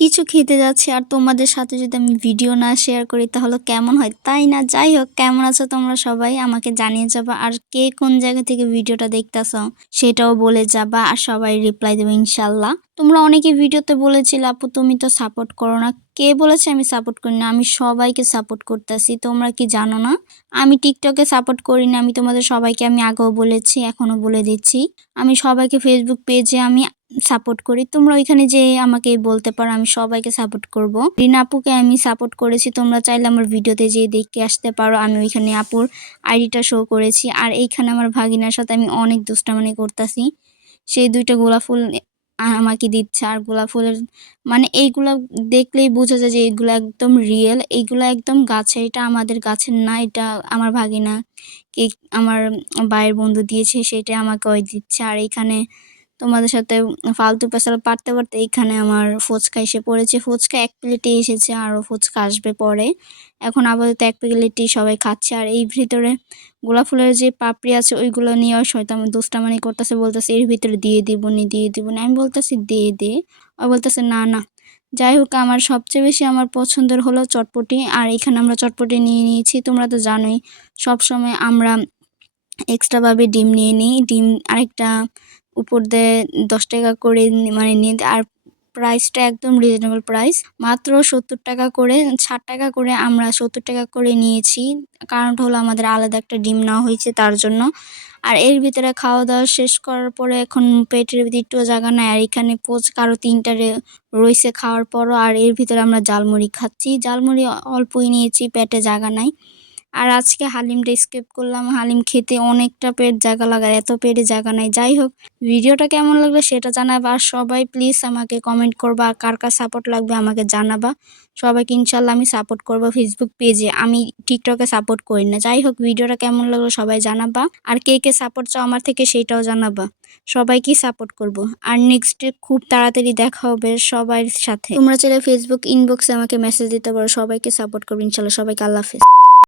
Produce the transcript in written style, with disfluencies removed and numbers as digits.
কিছু খেতে যাচ্ছি আর তোমাদের সাথে যদি আমি ভিডিও না শেয়ার করি তাহলে কেমন হয়, তাই না? যাই হোক, কেমন আছো তোমরা সবাই আমাকে জানিয়ে যাবা, আর কে কোন জায়গা থেকে ভিডিওটা দেখতেছো সেটাও বলে যাবা, আর সবাই রিপ্লাই দেবে ইনশাল্লাহ। তোমরা অনেকে ভিডিওতে বলেছিলে আপু তুমি তো সাপোর্ট করো না। কে বলেছে আমি সাপোর্ট করি না? আমি সবাইকে সাপোর্ট করতেছি, তোমরা কি জানো না? আমি টিকটকে সাপোর্ট করি না, আমি তোমাদের সবাইকে আমি আগেও বলেছি এখনো বলে দিচ্ছি। আমি সবাইকে ফেসবুক পেজে আমি সাপোর্ট করি, তোমরা ওইখানে যে আমাকে বলতে পারো, আমি সবাইকে সাপোর্ট করব। রিনা আপুকে আমি সাপোর্ট করেছি, তোমরা চাইলে আমার ভিডিওতে যেয়ে দেখে আসতে পারো, আমি ওইখানে আপুর আইডিটা শো করেছি। আর এইখানে আমার ভাগিনার সাথে আমি অনেক দুষ্টামি করতেছি, সেই দুইটা গোলাপ ফুল আমাকে দিচ্ছে। আর গোলাপ ফুলের মানে এইগুলা দেখলেই বোঝা যায় যে এইগুলো একদম রিয়েল, এইগুলো একদম গাছের, এটা আমাদের গাছের না, এটা আমার ভাগিনা কে আমার ভাইয়ের বন্ধু দিয়েছে, সেটা আমাকে ওই দিচ্ছে। আর এইখানে তোমাদের সাথে ফালতু পেশাল পারতে পারতে এইখানে আমার ফুচকা এসে পড়েছে, ফুচকা এক প্লেটে এসেছে, আরও ফুচকা আসবে পরে। এখন আপাতত এক প্লেটই সবাই খাচ্ছে। আর এই ভিতরে গোলাপ ফুলের যে পাপড়ি আছে ওইগুলো নিয়েও শয়তান দুষ্টামানি করতেছে, বলতেছে এর ভিতরে দিয়ে দিবনি দিয়ে দিবনি, আমি বলতেছি দিয়ে দে, ও বলতেছে না না। যাই হোক, আমার সবচেয়ে বেশি আমার পছন্দের হলো চটপটি, আর এখানে আমরা চটপটি নিয়ে নিয়েছি। তোমরা তো জানোই সবসময় আমরা এক্সট্রাভাবে ডিম নিয়ে নিই, ডিম আরেকটা উপর দিয়ে 10 টাকা করে মানে নিয়ে, আর প্রাইসটা একদম রিজনেবল প্রাইস, মাত্র 70 টাকা করে, 60 টাকা করে আমরা 70 টাকা করে নিয়েছি। কারণটা হলো আমাদের আলাদা একটা ডিম নেওয়া হয়েছে তার জন্য। আর এর ভিতরে খাওয়া দাওয়া শেষ করার পরে এখন পেটের ভিতরে একটু জায়গা নাই, আর এখানে আরও 3টা রয়েছে খাওয়ার পরও। আর এর ভিতরে আমরা জালমুড়ি খাচ্ছি, জালমুড়ি অল্পই নিয়েছি, পেটে জায়গা নাই। আর আজকে হালিমটা স্কিপ করলাম, হালিম খেতে অনেকটা পেট জায়গা লাগার, এত পেটে জায়গা নাই। যাই হোক, ভিডিওটা কেমন লাগলো সেটা জানাবা, আর সবাই প্লিজ আমাকে কমেন্ট করবা, আর কার কার সাপোর্ট লাগবে আমাকে জানাবা। সবাইকে ইনশাল্লাহ আমি সাপোর্ট করবো ফেসবুক পেজে, আমি টিকটকে সাপোর্ট করি না। যাই হোক, ভিডিওটা কেমন লাগলো সবাই জানাবা, আর কে কে সাপোর্ট চাও আমার থেকে সেইটাও জানাবা, সবাইকেই সাপোর্ট করব। আর নেক্সট খুব তাড়াতাড়ি দেখা হবে সবার সাথে। তোমরা চাইলে ফেসবুক ইনবক্সে আমাকে মেসেজ দিতে পারো, সবাইকে সাপোর্ট করবো ইনশাল্লাহ। সবাইকে আল্লাহ হাফেজ।